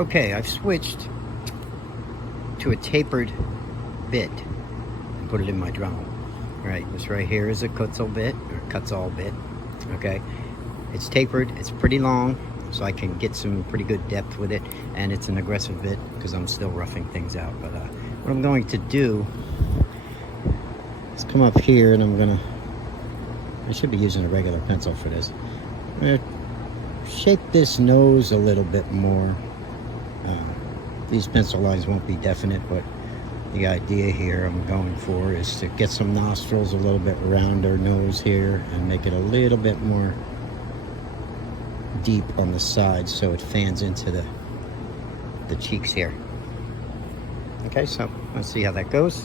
Okay, I've switched to a tapered bit and put it in my Dremel. All right, this right here is a Kutzall bit, or Kutzall bit, okay? It's tapered, it's pretty long, so I can get some pretty good depth with it, and it's an aggressive bit because I'm still roughing things out. But what I'm going to do is come up here, and I should be using a regular pencil for this. I'm gonna shape this nose a little bit more. These pencil lines won't be definite, but the idea here I'm going for is to get some nostrils a little bit around our nose here and make it a little bit more deep on the sides so it fans into the cheeks here. Okay, so let's see how that goes.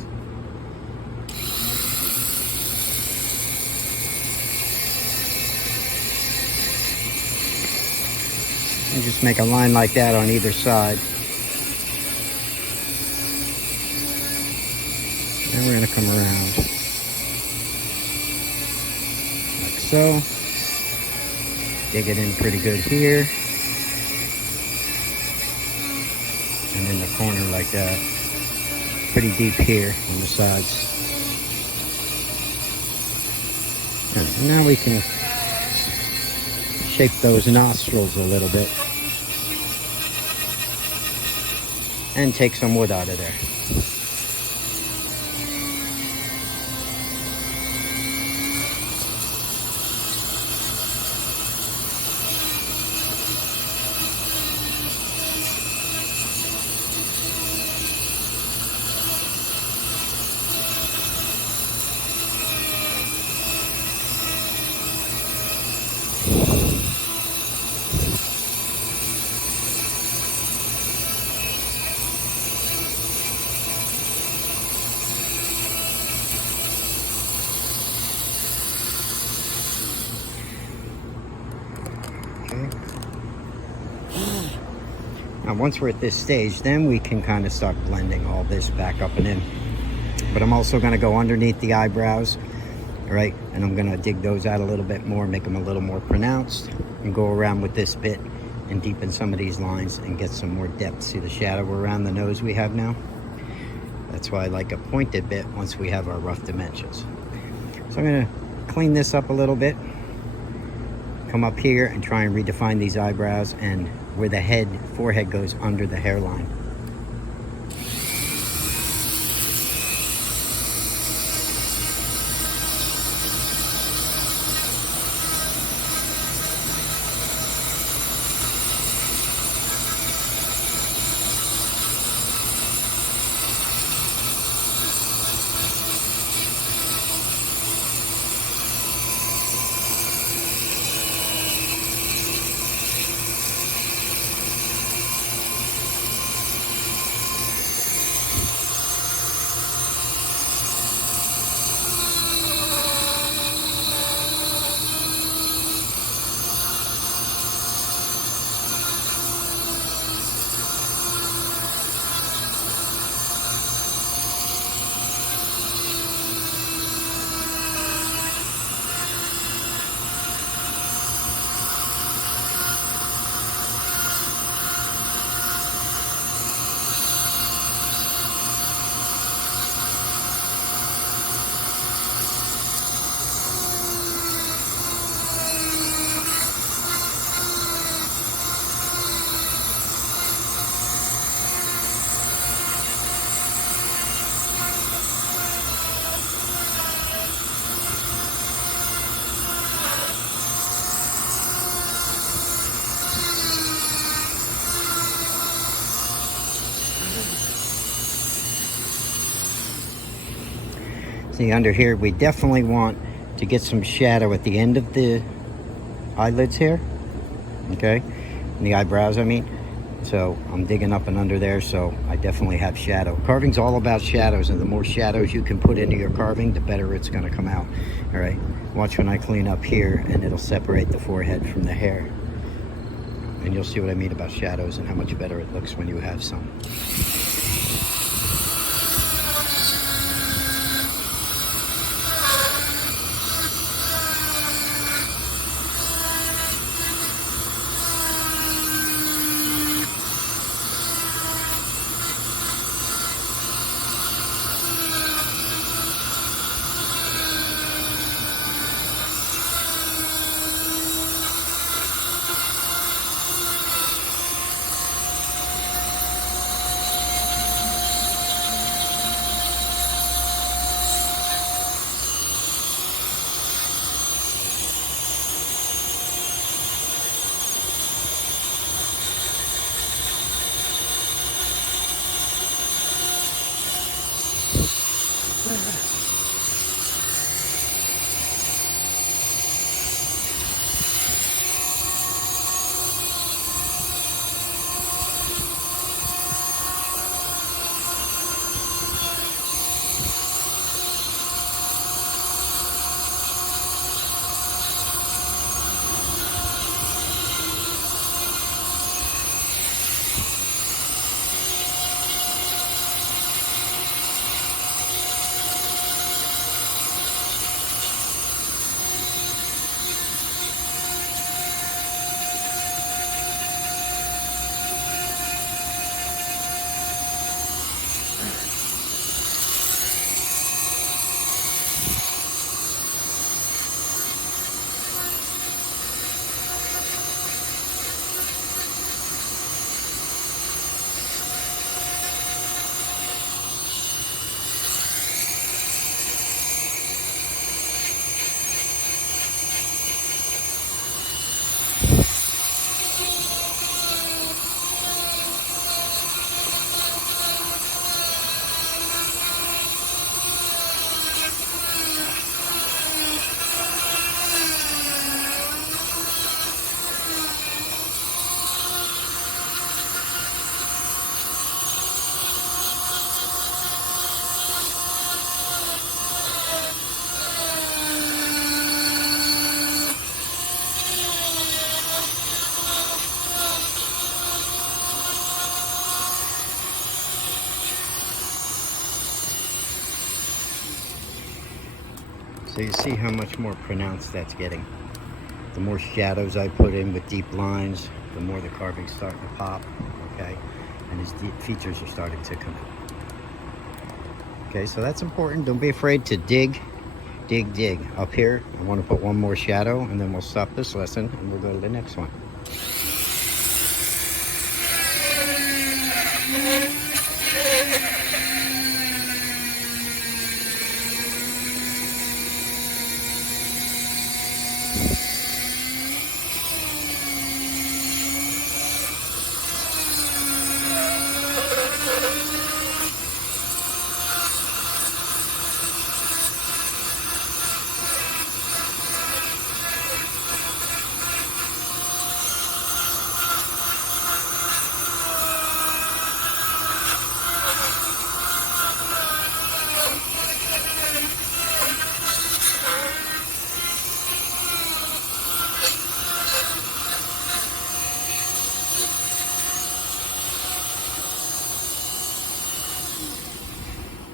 And just make a line like that on either side. And we're going to come around like so. Dig it in pretty good here. And in the corner like that. Pretty deep here on the sides. And now we can shape those nostrils a little bit. And take some wood out of there. Now once we're at this stage, then we can kind of start blending all this back up and in. But I'm also going to go underneath the eyebrows, all right? And I'm going to dig those out a little bit more, make them a little more pronounced, and go around with this bit and deepen some of these lines and get some more depth. See the shadow around the nose we have now? That's why I like a pointed bit once we have our rough dimensions. So I'm going to clean this up a little bit, come up here and try and redefine these eyebrows and where the forehead goes under the hairline. See, under here, we definitely want to get some shadow at the end of the eyelids here, okay? And the eyebrows, I mean. So I'm digging up and under there, so I definitely have shadow. Carving's all about shadows, and the more shadows you can put into your carving, the better it's gonna come out, all right? Watch when I clean up here, and it'll separate the forehead from the hair. And you'll see what I mean about shadows and how much better it looks when you have some. So you see how much more pronounced that's getting. The more shadows I put in with deep lines, the more the carving's starting to pop, okay? And his deep features are starting to come out. Okay, so that's important. Don't be afraid to dig. Up here, I want to put one more shadow, and then we'll stop this lesson, and we'll go to the next one.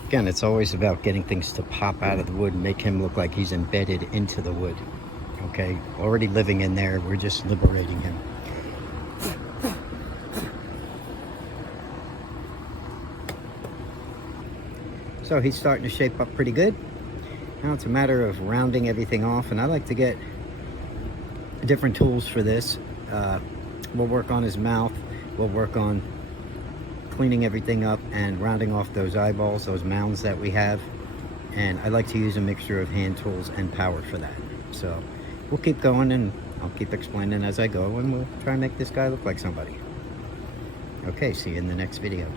Again, it's always about getting things to pop out of the wood and make him look like he's embedded into the wood. Okay, already living in there, we're just liberating him. So he's starting to shape up pretty good. Now it's a matter of rounding everything off, and I like to get different tools for this. We'll work on his mouth, we'll work on cleaning everything up and rounding off those eyeballs, those mounds that we have. And I like to use a mixture of hand tools and power for that. So we'll keep going, and I'll keep explaining as I go, and we'll try and make this guy look like somebody. Okay, see you in the next video.